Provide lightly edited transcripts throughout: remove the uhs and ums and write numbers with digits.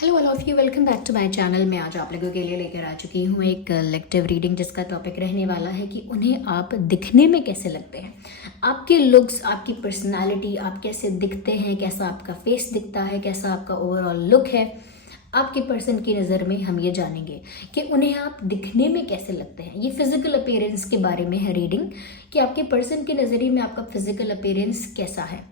Hello all of you, welcome back to my channel. मैं आज आप लोगों के लिए लेकर आ चुकी हूँ एक कलेक्टिव रीडिंग जिसका टॉपिक रहने वाला है कि उन्हें आप दिखने में कैसे लगते हैं। आपके लुक्स, आपकी पर्सनालिटी, आप कैसे दिखते हैं, कैसा आपका फेस दिखता है, कैसा आपका ओवरऑल लुक है, आपके पर्सन की नज़र में हम ये जानेंगे कि उन्हें आप दिखने में कैसे लगते हैं। ये फिजिकल अपीयरेंस के बारे में है रीडिंग कि आपके पर्सन के नज़रिए में आपका फिजिकल अपीयरेंस कैसा है।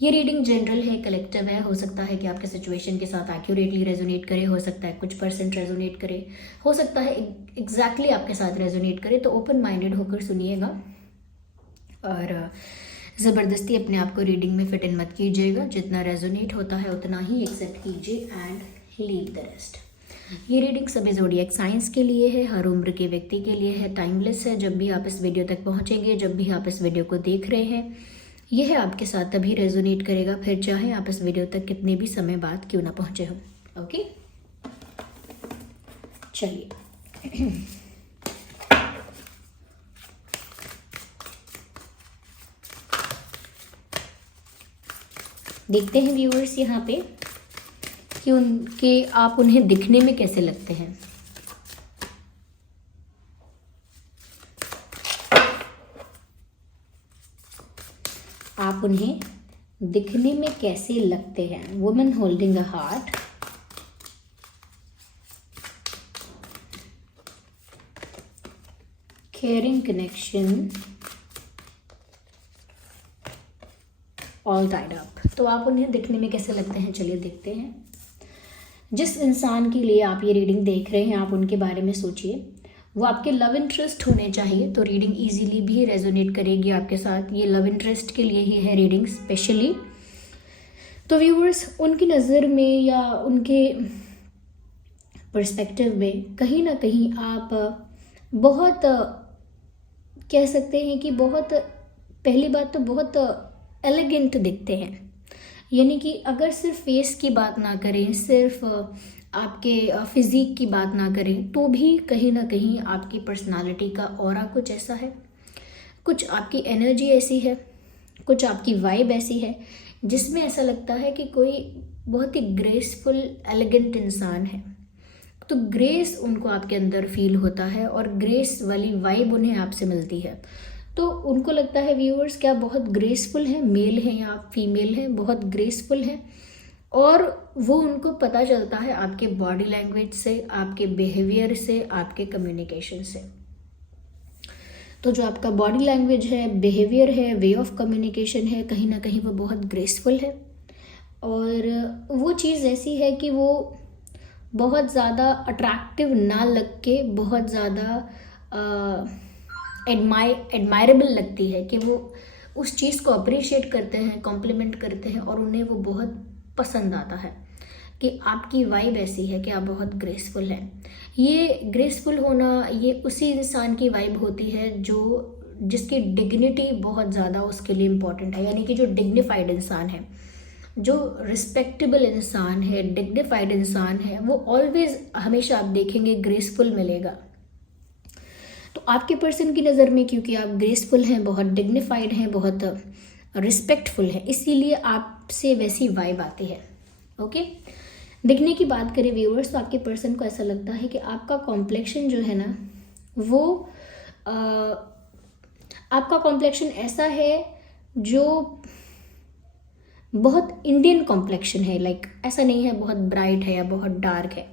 ये रीडिंग जनरल है, कलेक्टिव है। हो सकता है कि आपके सिचुएशन के साथ एक्यूरेटली रेजोनेट करे, हो सकता है कुछ परसेंट रेजोनेट करे, हो सकता है एग्जैक्टली आपके साथ रेजोनेट करे। तो ओपन माइंडेड होकर सुनिएगा और ज़बरदस्ती अपने आप को रीडिंग में फिट इन मत कीजिएगा। जितना रेजोनेट होता है उतना ही एक्सेप्ट कीजिए एंड लीव द रेस्ट। ये रीडिंग सभी ज़ोडिएक साइंस के लिए है, हर उम्र के व्यक्ति के लिए है, टाइमलेस है। जब भी आप इस वीडियो तक पहुँचेंगे, जब भी आप इस वीडियो को देख रहे हैं, यह है आपके साथ तभी रेजोनेट करेगा, फिर चाहे आप इस वीडियो तक कितने भी समय बाद क्यों ना पहुंचे हो। ओके, चलिए देखते हैं व्यूअर्स यहाँ पे कि आप उन्हें दिखने में कैसे लगते हैं। आप उन्हें दिखने में कैसे लगते हैं। Woman holding a heart, caring connection, all tied up. तो आप उन्हें दिखने में कैसे लगते हैं, चलिए देखते हैं। जिस इंसान के लिए आप ये रीडिंग देख रहे हैं, आप उनके बारे में सोचिए। वो आपके लव इंटरेस्ट होने चाहिए, तो रीडिंग इजीली भी रेजोनेट करेगी आपके साथ। ये लव इंटरेस्ट के लिए ही है रीडिंग स्पेशली। तो व्यूअर्स, उनकी नज़र में या उनके पर्सपेक्टिव में कहीं ना कहीं आप बहुत कह सकते हैं कि बहुत, पहली बात तो बहुत एलिगेंट दिखते हैं। यानी कि अगर सिर्फ फेस की बात ना करें, सिर्फ आपके फिज़िक की बात ना करें, तो भी कहीं ना कहीं आपकी पर्सनालिटी का ऑरा कुछ ऐसा है, कुछ आपकी एनर्जी ऐसी है, कुछ आपकी वाइब ऐसी है जिसमें ऐसा लगता है कि कोई बहुत ही ग्रेसफुल एलिगेंट इंसान है। तो ग्रेस उनको आपके अंदर फील होता है और ग्रेस वाली वाइब उन्हें आपसे मिलती है। तो उनको लगता है व्यूअर्स क्या बहुत ग्रेसफुल है, मेल है या फीमेल है, बहुत ग्रेसफुल है। और वो उनको पता चलता है आपके बॉडी लैंग्वेज से, आपके बिहेवियर से, आपके कम्युनिकेशन से। तो जो आपका बॉडी लैंग्वेज है, बिहेवियर है, वे ऑफ कम्युनिकेशन है, कहीं ना कहीं वो बहुत ग्रेसफुल है। और वो चीज़ ऐसी है कि वो बहुत ज़्यादा अट्रैक्टिव ना लग के बहुत ज़्यादा एडमायरेबल लगती है कि वो उस चीज़ को अप्रिशिएट करते हैं, कॉम्प्लीमेंट करते हैं और उन्हें वो बहुत पसंद आता है कि आपकी वाइब ऐसी है कि आप बहुत ग्रेसफुल हैं। ये ग्रेसफुल होना ये उसी इंसान की वाइब होती है जो जिसकी डिग्निटी बहुत ज़्यादा उसके लिए इम्पॉर्टेंट है। यानी कि जो डिग्निफाइड इंसान है, जो रिस्पेक्टेबल इंसान है, डिग्निफाइड इंसान है, वो ऑलवेज हमेशा आप देखेंगे ग्रेसफुल मिलेगा। तो आपके पर्सन की नज़र में क्योंकि आप ग्रेसफुल हैं, बहुत डिग्निफाइड हैं, बहुत रिस्पेक्टफुल है, इसीलिए आपसे वैसी वाइब आती है। ओके, दिखने की बात करें व्यूअर्स, तो आपके पर्सन को ऐसा लगता है कि आपका कॉम्प्लेक्शन जो है ना, वो आपका कॉम्प्लेक्शन ऐसा है जो बहुत इंडियन कॉम्प्लेक्शन है। लाइक ऐसा नहीं है बहुत ब्राइट है या बहुत डार्क है।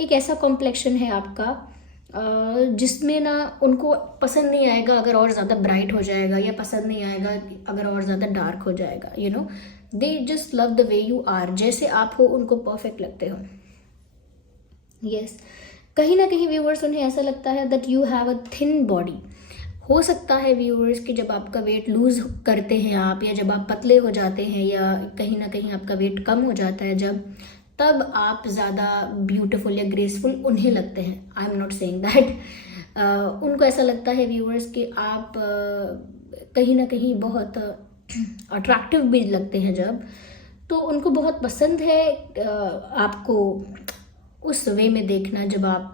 एक ऐसा कॉम्प्लेक्शन है आपका जिसमें ना उनको पसंद नहीं आएगा अगर और ज़्यादा ब्राइट हो जाएगा, या पसंद नहीं आएगा अगर और ज़्यादा डार्क हो जाएगा। You know, they just love the way you are. जैसे आप हो उनको परफेक्ट लगते हो। यस, कहीं ना कहीं व्यूअर्स उन्हें ऐसा लगता है that you have a thin body. हो सकता है व्यूअर्स कि जब आपका वेट लूज करते हैं आप, या जब आप पतले हो जाते हैं, या कहीं ना कहीं आपका वेट कम हो जाता है जब, तब आप ज़्यादा ब्यूटीफुल या ग्रेसफुल उन्हें लगते हैं। I am not saying that. उनको ऐसा लगता है व्यूअर्स कि आप कहीं ना कहीं बहुत अट्रैक्टिव भी लगते हैं जब, तो उनको बहुत पसंद है आपको उस वे में देखना। जब आप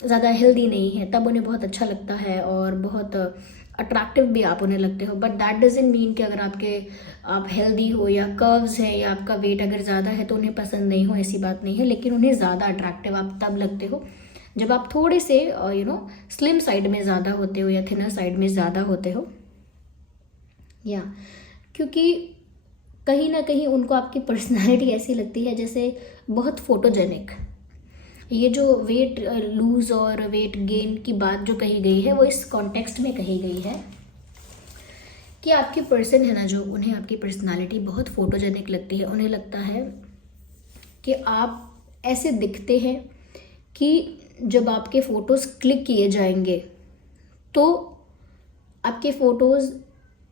ज़्यादा हेल्दी नहीं है तब उन्हें बहुत अच्छा लगता है और बहुत अट्रैक्टिव भी आप उन्हें लगते हो, बट दैट डजंट मीन कि अगर आप हेल्दी हो या कर्व्स है या आपका वेट अगर ज़्यादा है तो उन्हें पसंद नहीं हो, ऐसी बात नहीं है। लेकिन उन्हें ज़्यादा अट्रैक्टिव आप तब लगते हो जब आप थोड़े से स्लिम साइड में ज़्यादा होते हो या थिनर साइड में ज़्यादा होते हो, या क्योंकि कहीं ना कहीं उनको आपकी पर्सनालिटी ऐसी लगती है जैसे बहुत फोटोजेनिक। ये जो वेट लूज और वेट गेन की बात जो कही गई है वो इस कॉन्टेक्स्ट में कही गई है कि आपके पर्सन है ना जो, उन्हें आपकी पर्सनालिटी बहुत फोटोजेनिक लगती है। उन्हें लगता है कि आप ऐसे दिखते हैं कि जब आपके फ़ोटोज़ क्लिक किए जाएंगे तो आपके फ़ोटोज़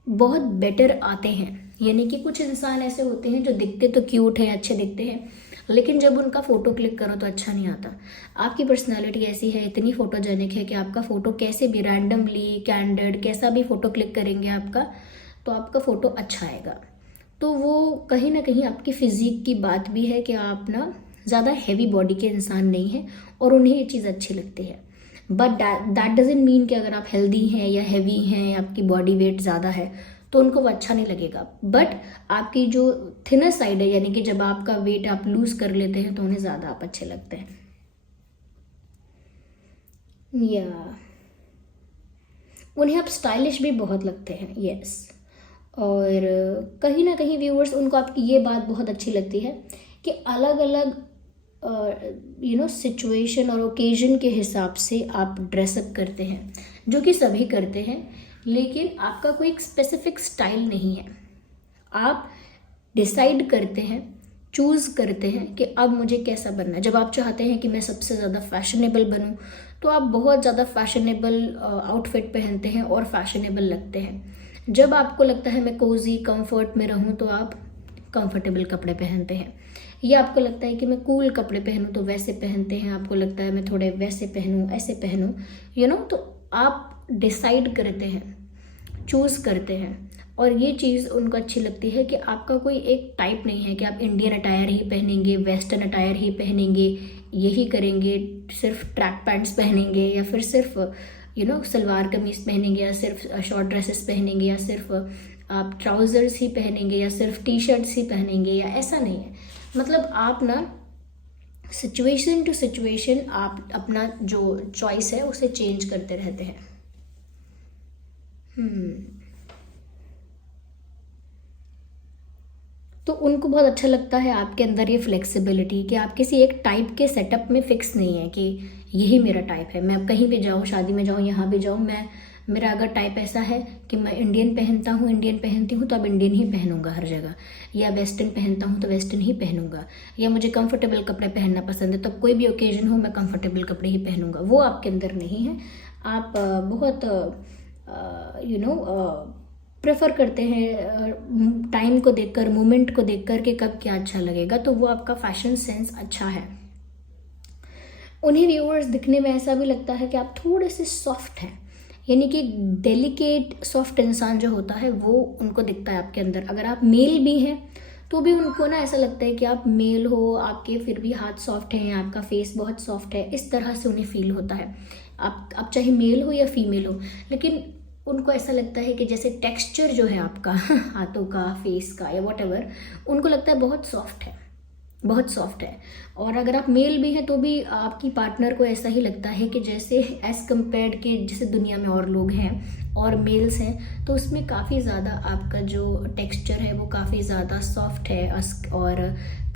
बहुत बेटर आते हैं। यानी कि कुछ इंसान ऐसे होते हैं जो दिखते तो क्यूट हैं, अच्छे दिखते हैं, लेकिन जब उनका फ़ोटो क्लिक करो तो अच्छा नहीं आता। आपकी पर्सनालिटी ऐसी है, इतनी फोटोजेनिक है कि आपका फ़ोटो कैसे भी रैंडमली कैंडिड कैसा भी फ़ोटो क्लिक करेंगे आपका, तो आपका फ़ोटो अच्छा आएगा। तो वो कहीं ना कहीं आपकी फ़िज़ीक की बात भी है कि आप ना ज़्यादा हैवी बॉडी के इंसान नहीं हैं और उन्हें ये चीज़ अच्छी लगती है। बट दैट डजंट मीन कि अगर आप हेल्दी हैं या हैवी हैं या आपकी बॉडी वेट ज़्यादा है तो उनको वो अच्छा नहीं लगेगा। बट आपकी जो थिनर साइड है, यानी कि जब आपका वेट आप लूज़ कर लेते हैं तो उन्हें ज़्यादा आप अच्छे लगते हैं। या उन्हें आप स्टाइलिश भी बहुत लगते हैं, यस। और कहीं ना कहीं व्यूअर्स उनको आपकी ये बात बहुत अच्छी लगती है कि अलग अलग सिचुएशन और ओकेजन के हिसाब से आप ड्रेसअप करते हैं, जो कि सभी करते हैं, लेकिन आपका कोई एक स्पेसिफिक स्टाइल नहीं है। आप डिसाइड करते हैं, चूज़ करते हैं कि अब मुझे कैसा बनना है। जब आप चाहते हैं कि मैं सबसे ज़्यादा फैशनेबल बनूं तो आप बहुत ज़्यादा फैशनेबल आउटफिट पहनते हैं और फैशनेबल लगते हैं। जब आपको लगता है मैं कोजी कंफर्ट में रहूं तो आप कंफर्टेबल कपड़े पहनते हैं, या आपको लगता है कि मैं कूल कपड़े पहनूं तो वैसे पहनते हैं। आपको लगता है मैं थोड़े वैसे पहनूं, ऐसे पहनूं, तो आप डिसाइड करते हैं, चूज़ करते हैं। और ये चीज़ उनको अच्छी लगती है कि आपका कोई एक टाइप नहीं है कि आप इंडियन अटायर ही पहनेंगे, वेस्टर्न अटायर ही पहनेंगे, यही करेंगे, सिर्फ ट्रैक पैंट्स पहनेंगे या फिर सिर्फ सलवार कमीज पहनेंगे या सिर्फ शॉर्ट ड्रेसेस पहनेंगे या सिर्फ आप ट्राउज़र्स ही पहनेंगे या सिर्फ टी शर्ट्स ही पहनेंगे, या ऐसा नहीं है। मतलब आप ना सिचुएशन टू सिचुएशन आप अपना जो चॉइस है उसे चेंज करते रहते हैं। तो उनको बहुत अच्छा लगता है आपके अंदर ये फ्लेक्सिबिलिटी कि आप किसी एक टाइप के सेटअप में फिक्स नहीं है कि यही मेरा टाइप है। मैं कहीं भी जाऊँ, शादी में जाऊँ, यहाँ भी जाऊँ, मेरा अगर टाइप ऐसा है कि मैं इंडियन पहनती हूँ तो अब इंडियन ही पहनूंगा हर जगह, या वेस्टर्न पहनता हूँ तो वेस्टर्न ही पहनूंगा, या मुझे कंफर्टेबल कपड़े पहनना पसंद है तो कोई भी ओकेजन हो मैं कंफर्टेबल कपड़े ही पहनूंगा। वो आपके अंदर नहीं है। आप बहुत प्रेफर करते हैं टाइम को देखकर, मोमेंट को देखकर कि कब क्या अच्छा लगेगा, तो वो आपका फैशन सेंस अच्छा है। उन्हें व्यूअर्स दिखने में ऐसा भी लगता है कि आप थोड़े से सॉफ्ट हैं, यानी कि डेलिकेट सॉफ्ट इंसान जो होता है वो उनको दिखता है आपके अंदर। अगर आप मेल भी हैं तो भी उनको ना ऐसा लगता है कि आप मेल हो, आपके फिर भी हाथ सॉफ्ट हैं, आपका फेस बहुत सॉफ्ट है, इस तरह से उन्हें फील होता है। आप चाहे मेल हो या फीमेल हो, लेकिन उनको ऐसा लगता है कि जैसे टेक्सचर जो है आपका हाथों का, फेस का, या व्हाटएवर, उनको लगता है बहुत सॉफ्ट है, बहुत सॉफ्ट है। और अगर आप मेल भी हैं तो भी आपकी पार्टनर को ऐसा ही लगता है कि जैसे एज़ कम्पेयर्ड के जैसे दुनिया में और लोग हैं और मेल्स हैं तो उसमें काफ़ी ज़्यादा आपका जो टेक्सचर है वो काफ़ी ज़्यादा सॉफ्ट है और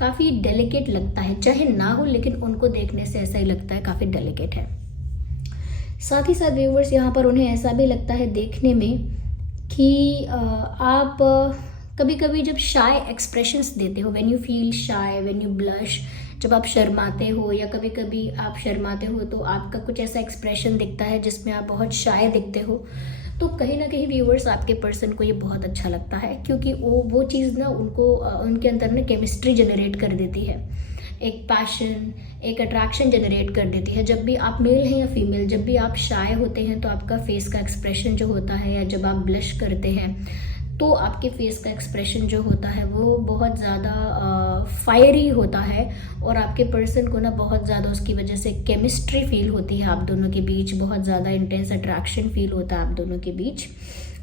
काफ़ी डेलिकेट लगता है। चाहे ना हो लेकिन उनको देखने से ऐसा ही लगता है काफ़ी डेलिकेट है। साथ ही साथ व्यूवर्स यहाँ पर उन्हें ऐसा भी लगता है देखने में कि आप कभी कभी जब शाय एक्सप्रेशंस देते हो, when you feel shy, when you blush, जब आप शर्माते हो या कभी कभी आप शर्माते हो तो आपका कुछ ऐसा एक्सप्रेशन दिखता है जिसमें आप बहुत शाय दिखते हो, तो कहीं ना कहीं व्यूवर्स आपके पर्सन को ये बहुत अच्छा लगता है, क्योंकि वो चीज़ ना उनको उनके अंदर ना केमिस्ट्री जनरेट कर देती है, एक पैशन, एक अट्रैक्शन जनरेट कर देती है। जब भी आप मेल हैं या फीमेल, जब भी आप शाय होते हैं तो आपका फेस का एक्सप्रेशन जो होता है, या जब आप ब्लश करते हैं तो आपके फेस का एक्सप्रेशन जो होता है वो बहुत ज़्यादा फायरी होता है, और आपके पर्सन को ना बहुत ज़्यादा उसकी वजह से केमिस्ट्री फील होती है आप दोनों के बीच, बहुत ज़्यादा इंटेंस अट्रैक्शन फील होता है आप दोनों के बीच।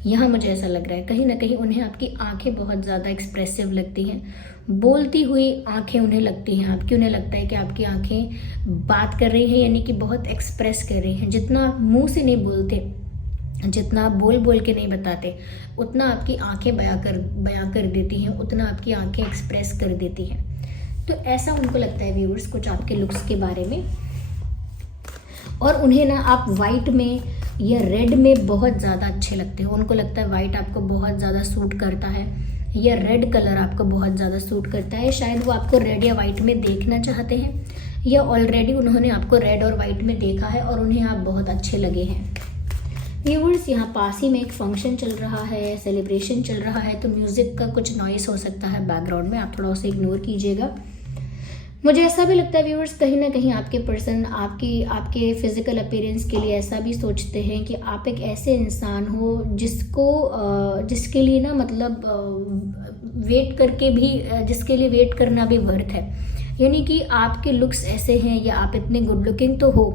यहाँ मुझे ऐसा लग रहा है कहीं ना कहीं उन्हें आपकी आंखें बहुत ज़्यादा एक्सप्रेसिव लगती हैं, बोलती हुई आंखें उन्हें लगती हैं आपकी। उन्हें लगता है कि आपकी आंखें बात कर रही हैं, यानी कि बहुत एक्सप्रेस कर रही हैं। जितना मुंह से नहीं बोलते, जितना बोल बोल के नहीं बताते, उतना आपकी आंखें बयां कर देती हैं, उतना आपकी आंखें एक्सप्रेस कर देती हैं। तो ऐसा उनको लगता है व्यूअर्स कुछ आपके लुक्स के बारे में। और उन्हें ना आप वाइट में या रेड में बहुत ज़्यादा अच्छे लगते हो। उनको लगता है वाइट आपको बहुत ज़्यादा सूट करता है, या रेड कलर आपको बहुत ज़्यादा सूट करता है। शायद वो आपको रेड या वाइट में देखना चाहते हैं, या ऑलरेडी उन्होंने आपको रेड और वाइट में देखा है और उन्हें आप बहुत अच्छे लगे हैं। व्यूअर्स, यहाँ पास ही में एक फंक्शन चल रहा है, सेलिब्रेशन चल रहा है, तो म्यूज़िक का कुछ नॉइस हो सकता है बैकग्राउंड में, आप थोड़ा उसे इग्नोर कीजिएगा। मुझे ऐसा भी लगता है व्यूअर्स कहीं ना कहीं आपके पर्सन आपके फिजिकल अपीयरेंस के लिए ऐसा भी सोचते हैं कि आप एक ऐसे इंसान हो जिसके लिए ना मतलब वेट करके भी, जिसके लिए वेट करना भी वर्थ है। यानी कि आपके लुक्स ऐसे हैं, या आप इतने गुड लुकिंग तो हो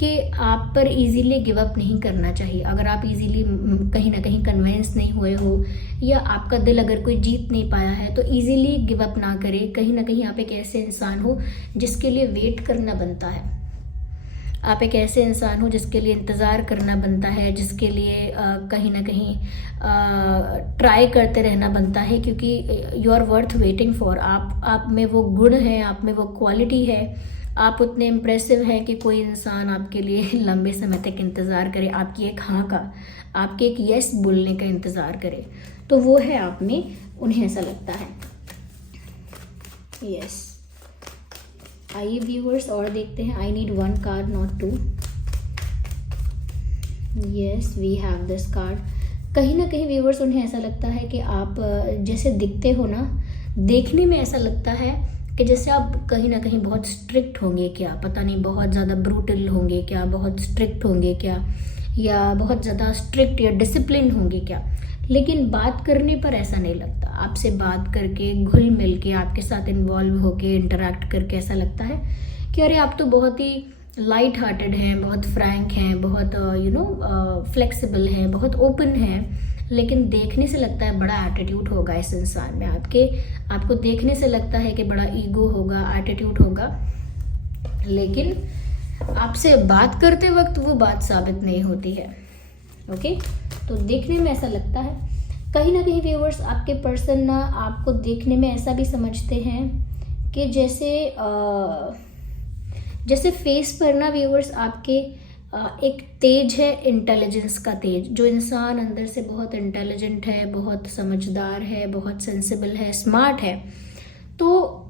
कि आप पर इजीली गिव अप नहीं करना चाहिए। अगर आप इजीली कहीं ना कहीं कन्विंस नहीं हुए हो, या आपका दिल अगर कोई जीत नहीं पाया है, तो इजीली गिव अप ना करें। कहीं ना कहीं आप एक ऐसे इंसान हो जिसके लिए वेट करना बनता है। आप एक ऐसे इंसान हो जिसके लिए इंतज़ार करना बनता है, जिसके लिए कहीं ना कहीं ट्राई करते रहना बनता है, क्योंकि you are worth waiting for. आप में वो गुण है, आप में वो क्वालिटी है, आप उतने इम्प्रेसिव हैं कि कोई इंसान आपके लिए लंबे समय तक इंतज़ार करे, आपकी एक हाँ का, आपके एक यस बोलने का इंतज़ार करे। तो वो है आप में, उन्हें ऐसा लगता है। यस, आइए व्यूअर्स और देखते हैं। I need 1 card not 2। Yes, we have this card. कहीं ना कहीं व्यूअर्स उन्हें ऐसा लगता है कि आप जैसे दिखते हो ना, देखने में ऐसा लगता है कि जैसे आप कहीं ना कहीं बहुत स्ट्रिक्ट होंगे क्या, पता नहीं बहुत ज़्यादा ब्रूटल होंगे क्या, बहुत स्ट्रिक्ट होंगे क्या, या बहुत ज़्यादा स्ट्रिक्ट या डिसिप्लिन होंगे क्या। लेकिन बात करने पर ऐसा नहीं लगता। आपसे बात करके, घुल मिल के, आपके साथ इन्वॉल्व होके, इंटरेक्ट करके ऐसा लगता है कि अरे आप तो बहुत ही लाइट हार्टेड हैं, बहुत फ्रैंक हैं, बहुत फ्लेक्सिबल हैं, बहुत ओपन हैं। लेकिन देखने से लगता है बड़ा एटीट्यूड होगा इस इंसान में। आपको देखने से लगता है कि बड़ा ईगो होगा, एटीट्यूड होगा, लेकिन आपसे बात करते वक्त वो बात साबित नहीं होती है। ओके, तो देखने में ऐसा लगता है। कहीं ना कहीं व्यूअर्स आपके पर्सन ना आपको देखने में ऐसा भी समझते हैं कि जैसे फेस पर ना व्यूअर्स आपके एक तेज है, इंटेलिजेंस का तेज। जो इंसान अंदर से बहुत इंटेलिजेंट है, बहुत समझदार है, बहुत सेंसिबल है, स्मार्ट है, तो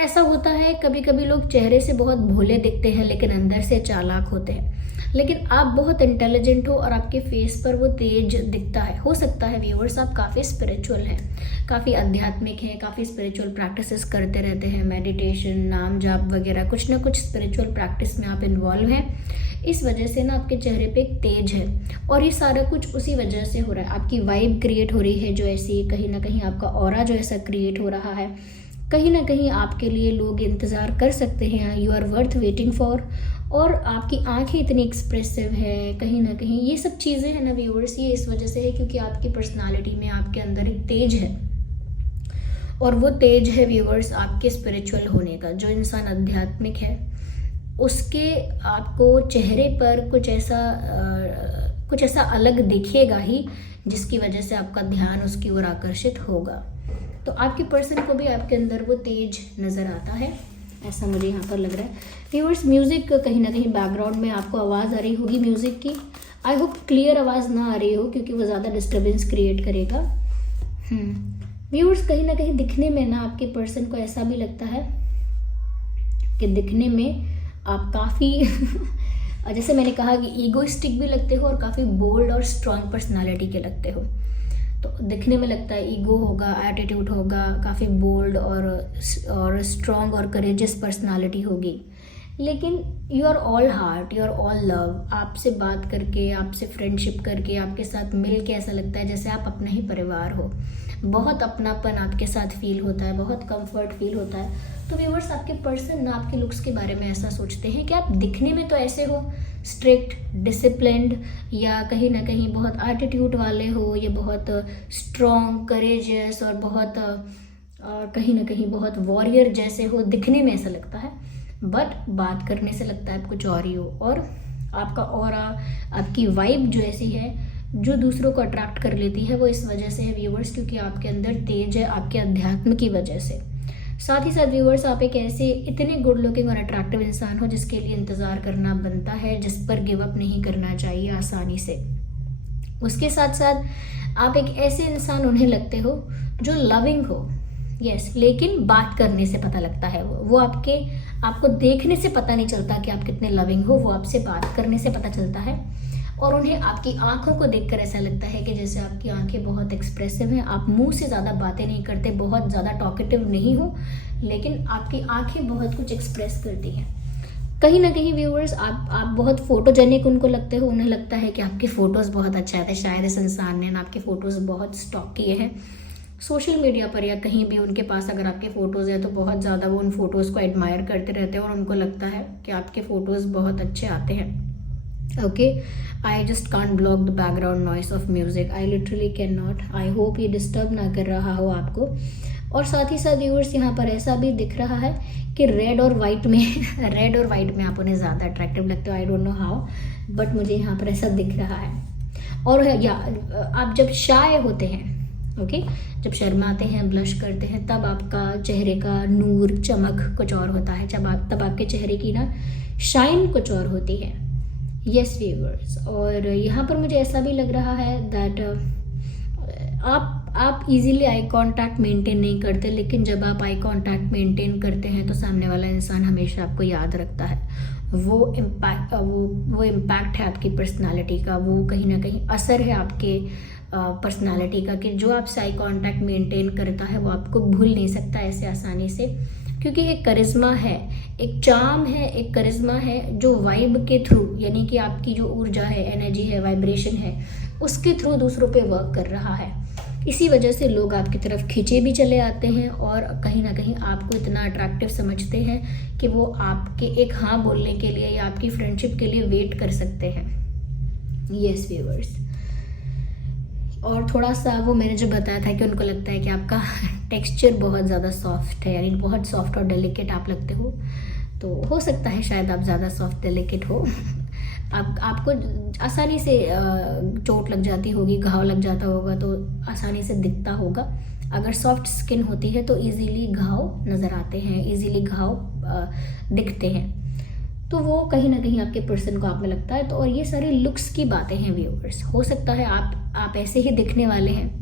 ऐसा होता है कभी कभी लोग चेहरे से बहुत भोले दिखते हैं लेकिन अंदर से चालाक होते हैं। लेकिन आप बहुत इंटेलिजेंट हो और आपके फेस पर वो तेज दिखता है। हो सकता है व्यूअर्स आप काफ़ी स्पिरिचुअल हैं, काफ़ी आध्यात्मिक हैं, काफ़ी स्पिरिचुअल प्रैक्टिसेस करते रहते हैं, मेडिटेशन, नाम जाप वगैरह, कुछ ना कुछ स्पिरिचुअल प्रैक्टिस में आप इन्वॉल्व हैं। इस वजह से ना आपके चेहरे पे एक तेज है, और ये सारा कुछ उसी वजह से हो रहा है। आपकी वाइब क्रिएट हो रही है जो ऐसी, कहीं ना कहीं आपका ऑरा जो ऐसा क्रिएट हो रहा है। कहीं ना कहीं आपके लिए लोग इंतज़ार कर सकते हैं, you are worth waiting for. और आपकी आंखें इतनी एक्सप्रेसिव है, कहीं ना कहीं ये सब चीज़ें हैं ना व्यूअर्स, ये इस वजह से है क्योंकि आपकी पर्सनालिटी में आपके अंदर एक तेज है, और वो तेज है व्यूअर्स आपके स्पिरिचुअल होने का। जो इंसान आध्यात्मिक है उसके आपको चेहरे पर कुछ ऐसा अलग दिखेगा ही, जिसकी वजह से आपका ध्यान उसकी ओर आकर्षित होगा। तो आपके पर्सन को भी आपके अंदर वो तेज नज़र आता है, ऐसा मुझे यहाँ पर लग रहा है। व्यूअर्स, म्यूज़िक कहीं ना कहीं बैकग्राउंड में आपको आवाज़ आ रही होगी म्यूज़िक की। आई होप क्लियर आवाज़ ना आ रही हो, क्योंकि वो ज़्यादा डिस्टर्बेंस क्रिएट करेगा। व्यूअर्स, कहीं ना कहीं दिखने में ना आपके पर्सन को ऐसा भी लगता है कि दिखने में आप काफ़ी जैसे मैंने कहा कि ईगोइस्टिक भी लगते हो और काफ़ी बोल्ड और स्ट्रॉन्ग पर्सनालिटी के लगते हो। तो दिखने में लगता है ईगो होगा, एटीट्यूड होगा, काफ़ी बोल्ड और स्ट्रॉन्ग और करेजियस पर्सनालिटी होगी। लेकिन you are all heart, you are all love. आपसे बात करके, आपसे फ्रेंडशिप करके, आपके साथ मिल के ऐसा लगता है जैसे आप अपना ही परिवार हो। बहुत अपनापन आपके साथ फील होता है, बहुत कंफर्ट फील होता है। तो व्यूअर्स, आपके पर्सन ना आपके लुक्स के बारे में ऐसा सोचते हैं कि आप दिखने में तो ऐसे हो स्ट्रिक्ट, डिसिप्लिन्ड, या कहीं ना कहीं बहुत एटीट्यूड वाले हो, या बहुत स्ट्रॉन्ग, करेजियस, और बहुत कहीं ना कहीं बहुत वॉरियर जैसे हो। दिखने में ऐसा लगता है, बट बात करने से लगता है आप कुछ और ही हो। और आपका ऑरा, आपकी वाइब जो ऐसी है जो दूसरों को अट्रैक्ट कर लेती है, वो इस वजह से है व्यूअर्स, क्योंकि आपके अंदर तेज है, आपके अध्यात्म की वजह से। साथ ही साथ व्यूअर्स, आप एक ऐसे इतने गुड लुकिंग और अट्रैक्टिव इंसान हो जिसके लिए इंतज़ार करना बनता है, जिस पर गिव अप नहीं करना चाहिए आसानी से। उसके साथ साथ आप एक ऐसे इंसान उन्हें लगते हो जो लविंग हो, यस, लेकिन बात करने से पता लगता है। वो आपको देखने से पता नहीं चलता कि आप कितने लविंग हो, वो आपसे बात करने से पता चलता है। और उन्हें आपकी आंखों को देखकर ऐसा लगता है कि जैसे आपकी आंखें बहुत एक्सप्रेसिव हैं। आप मुंह से ज़्यादा बातें नहीं करते, बहुत ज़्यादा टॉकेटिव नहीं हो, लेकिन आपकी आंखें बहुत कुछ एक्सप्रेस करती हैं। कहीं ना कहीं व्यूअर्स, आप बहुत फोटोजेनिक उनको लगते हो। उन्हें लगता है कि आपके फ़ोटोज़ बहुत अच्छे आते हैं। शायद इस इंसान ने ना आपके फ़ोटोज़ बहुत स्टॉक किए हैं सोशल मीडिया पर, या कहीं भी उनके पास अगर आपके फ़ोटोज़ हैं तो बहुत ज़्यादा वो उन फ़ोटोज़ को एडमायर करते रहते हैं, और उनको लगता है कि आपके फ़ोटोज़ बहुत अच्छे आते हैं। Okay, I just can't block the background noise of music, I literally can not. I hope ये डिस्टर्ब ना कर रहा हो आपको। और साथ ही साथ व्यूअर्स, यहाँ पर ऐसा भी दिख रहा है कि रेड और वाइट में रेड और वाइट में आप उन्हें ज़्यादा अट्रैक्टिव लगते हो। I don't know how, but मुझे यहाँ पर ऐसा दिख रहा है। और या आप जब शाय होते हैं, ओके, जब शर्माते हैं, ब्लश करते हैं, तब आपका चेहरे का नूर, चमक कुछ और होता है। तब आपके चेहरे की ना शाइन कुछ और होती है। यस व्यूअर्स, और यहाँ पर मुझे ऐसा भी लग रहा है दैट आप इजीली आई कांटेक्ट मेंटेन नहीं करते, लेकिन जब आप आई कांटेक्ट मेंटेन करते हैं तो सामने वाला इंसान हमेशा आपको याद रखता है। वो इम्पैक्ट है आपकी पर्सनालिटी का, वो कहीं ना कहीं असर है आपके पर्सनालिटी का, कि जो आपसे आई कांटेक्ट मेंटेन करता है वो आपको भूल नहीं सकता ऐसे आसानी से, क्योंकि एक करिश्मा है, एक चार्म है, एक करिश्मा है जो वाइब के थ्रू, यानी कि आपकी जो ऊर्जा है, एनर्जी है, वाइब्रेशन है, उसके थ्रू दूसरों पे वर्क कर रहा है। इसी वजह से लोग आपकी तरफ खींचे भी चले आते हैं, और कहीं ना कहीं आपको इतना अट्रैक्टिव समझते हैं कि वो आपके एक हाँ बोलने के लिए या आपकी फ्रेंडशिप के लिए वेट कर सकते हैं। यस व्यूअर्स, और थोड़ा सा वो मैंने जो बताया था कि उनको लगता है कि आपका टेक्सचर बहुत ज़्यादा सॉफ्ट है, यानी बहुत सॉफ्ट और डेलिकेट आप लगते हो। तो हो सकता है शायद आप ज़्यादा सॉफ्ट डेलिकेट हो। आपको आसानी से चोट लग जाती होगी, घाव लग जाता होगा, तो आसानी से दिखता होगा। अगर सॉफ्ट स्किन होती है तो इजीली घाव नज़र आते हैं, इजीली घाव दिखते हैं। तो वो कहीं ना कहीं आपके पर्सन को आप में लगता है। तो और ये सारी लुक्स की बातें हैं व्यूअर्स। हो सकता है आप ऐसे ही दिखने वाले हैं।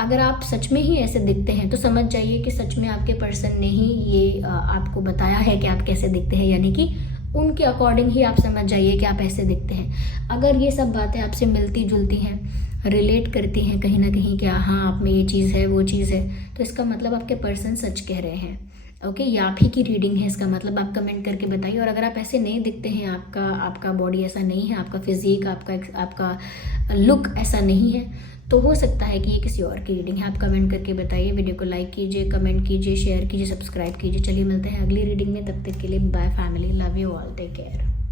अगर आप सच में ही ऐसे दिखते हैं तो समझ जाइए कि सच में आपके पर्सन ने ही ये आपको बताया है कि आप कैसे दिखते हैं, यानी कि उनके अकॉर्डिंग ही आप समझ जाइए कि आप ऐसे दिखते हैं। अगर ये सब बातें आपसे मिलती जुलती हैं, रिलेट करती हैं कहीं ना कहीं कि हाँ आप में ये चीज़ है, वो चीज़ है, तो इसका मतलब आपके पर्सन सच कह रहे हैं। ओके, ये आप ही की रीडिंग है, इसका मतलब आप कमेंट करके बताइए। और अगर आप ऐसे नहीं दिखते हैं, आपका बॉडी ऐसा नहीं है, आपका फिजिक, आपका लुक ऐसा नहीं है, तो हो सकता है कि ये किसी और की रीडिंग है। आप कमेंट करके बताइए। वीडियो को लाइक कीजिए, कमेंट कीजिए, शेयर कीजिए, सब्सक्राइब कीजिए। चलिए मिलते हैं अगली रीडिंग में, तब तक के लिए bye family, love you all, take care.